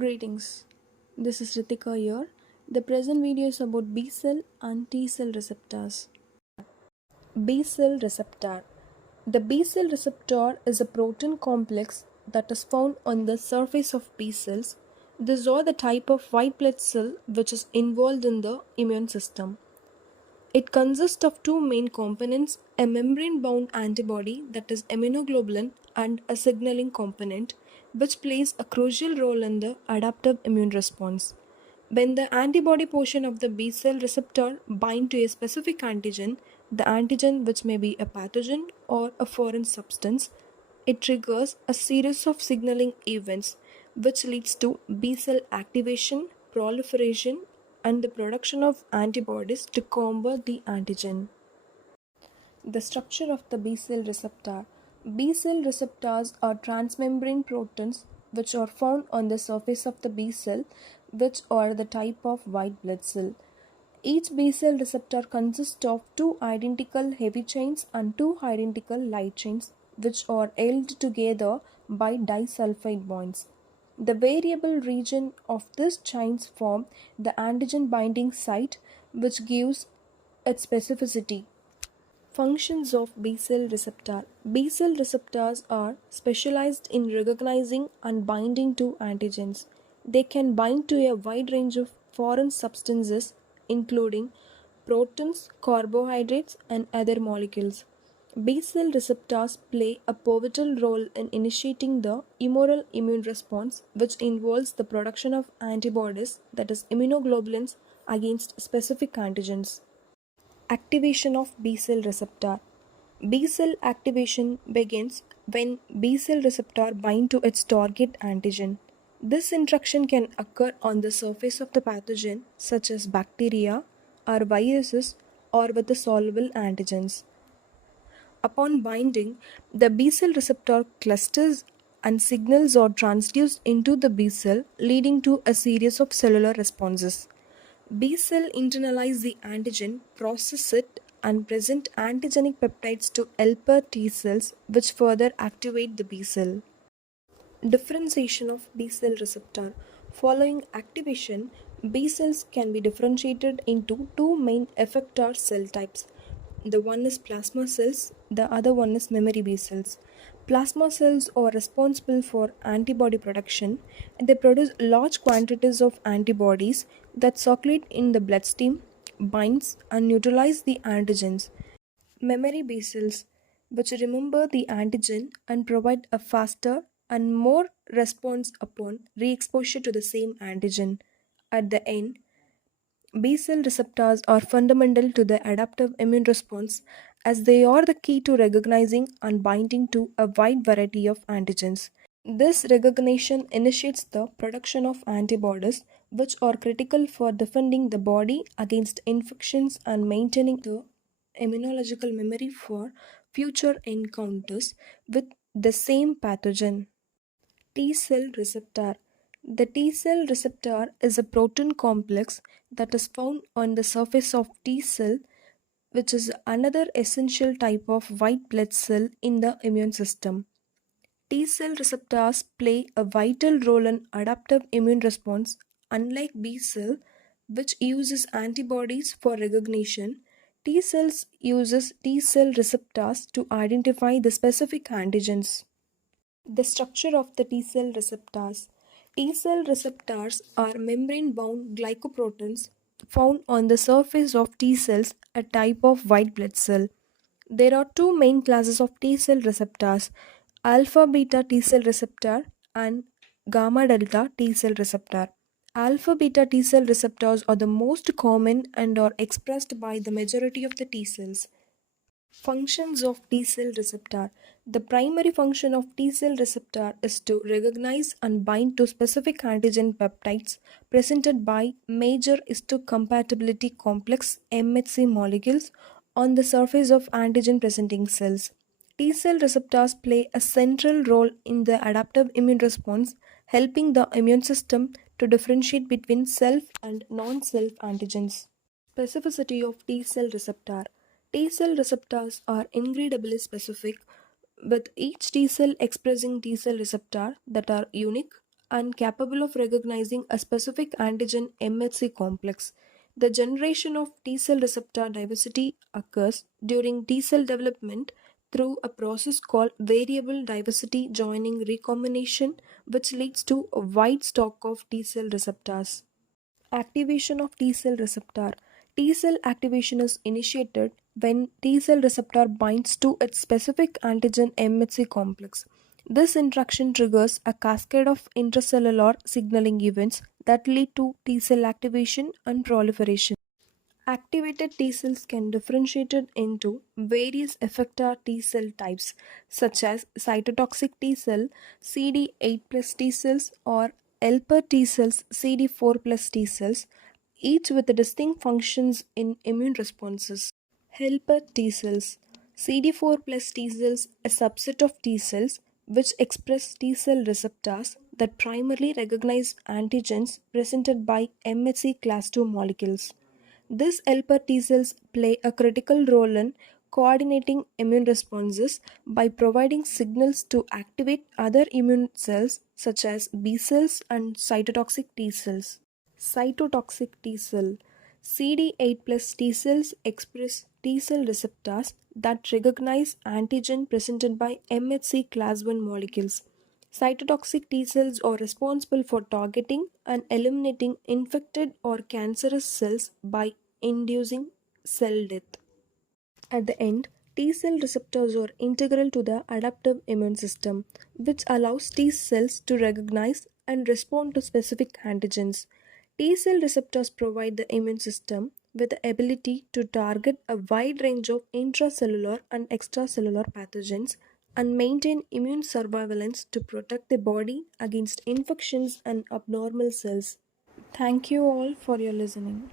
Greetings. This is Ritika here. The present video is about B cell and T cell receptors. B cell receptor. The B cell receptor is a protein complex that is found on the surface of B cells. These are the type of white blood cell which is involved in the immune system. It consists of two main components, a membrane-bound antibody that is immunoglobulin and a signaling component which plays a crucial role in the adaptive immune response. When the antibody portion of the B cell receptor bind to a specific antigen, the antigen which may be a pathogen or a foreign substance, it triggers a series of signaling events which leads to B cell activation, proliferation, and the production of antibodies to combat the antigen. The structure of the B cell receptor. B cell receptors are transmembrane proteins which are found on the surface of the B cell, which are the type of white blood cell. Each B cell receptor consists of two identical heavy chains and two identical light chains, which are held together by disulfide bonds. The variable region of these chains form the antigen binding site, which gives its specificity. Functions of B cell receptor. B cell receptors are specialized in recognizing and binding to antigens. They can bind to a wide range of foreign substances, including proteins, carbohydrates, and other molecules. B cell receptors play a pivotal role in initiating the humoral immune response, which involves the production of antibodies, that is, immunoglobulins, against specific antigens. Activation of B cell receptor. B cell activation begins when B cell receptor bind to its target antigen. This interaction can occur on the surface of the pathogen such as bacteria or viruses or with the soluble antigens. Upon binding, the B cell receptor clusters and signals are transduced into the B cell, leading to a series of cellular responses. B cell internalize the antigen, process it, and present antigenic peptides to helper T cells, which further activate the B cell. Differentiation of B cell receptor. Following activation, B cells can be differentiated into two main effector cell types. The one is plasma cells, the other one is memory B cells. Plasma cells are responsible for antibody production, and they produce large quantities of antibodies that circulate in the bloodstream, binds and neutralize the antigens. Memory B cells, which remember the antigen and provide a faster and more response upon re-exposure to the same antigen. At the end, B cell receptors are fundamental to the adaptive immune response as they are the key to recognizing and binding to a wide variety of antigens. This recognition initiates the production of antibodies, which are critical for defending the body against infections and maintaining the immunological memory for future encounters with the same pathogen. T cell receptor. The T cell receptor is a protein complex that is found on the surface of T cell, which is another essential type of white blood cell in the immune system. T cell receptors play a vital role in adaptive immune response. Unlike B cell, which uses antibodies for recognition, T cells uses T cell receptors to identify the specific antigens. The structure of the T cell receptors. T cell receptors are membrane bound glycoproteins found on the surface of T cells, a type of white blood cell. There are two main classes of T cell receptors, alpha beta T cell receptor and gamma delta T cell receptor. Alpha beta T cell receptors are the most common and are expressed by the majority of the T cells. Functions of T cell receptor. The primary function of T cell receptor is to recognize and bind to specific antigen peptides presented by major histocompatibility complex MHC molecules on the surface of antigen presenting cells. T cell receptors play a central role in the adaptive immune response, helping the immune system to differentiate between self and non-self antigens. Specificity of T cell receptor. T cell receptors are incredibly specific, with each T cell expressing T cell receptor that are unique, and capable of recognizing a specific antigen MHC complex. The generation of T cell receptor diversity occurs during T cell development through a process called variable diversity joining recombination, which leads to a wide stock of T cell receptors. Activation of T cell receptor. T cell activation is initiated when T cell receptor binds to its specific antigen MHC complex. This interaction triggers a cascade of intracellular signaling events that lead to T cell activation and proliferation. Activated T cells can be differentiated into various effector T cell types such as cytotoxic T cell, CD8 plus T cells, or helper T cells, CD4 plus T cells, each with distinct functions in immune responses. Helper T cells. CD4 plus T cells, a subset of T cells which express T cell receptors that primarily recognize antigens presented by MHC class II molecules. These helper T cells play a critical role in coordinating immune responses by providing signals to activate other immune cells such as B cells and cytotoxic T cells. Cytotoxic T cell. CD8 plus T cells express T cell receptors that recognize antigen presented by MHC class I molecules. Cytotoxic T cells are responsible for targeting and eliminating infected or cancerous cells by inducing cell death. At the end, T cell receptors are integral to the adaptive immune system, which allows T cells to recognize and respond to specific antigens. T cell receptors provide the immune system with the ability to target a wide range of intracellular and extracellular pathogens and maintain immune surveillance to protect the body against infections and abnormal cells. Thank you all for your listening.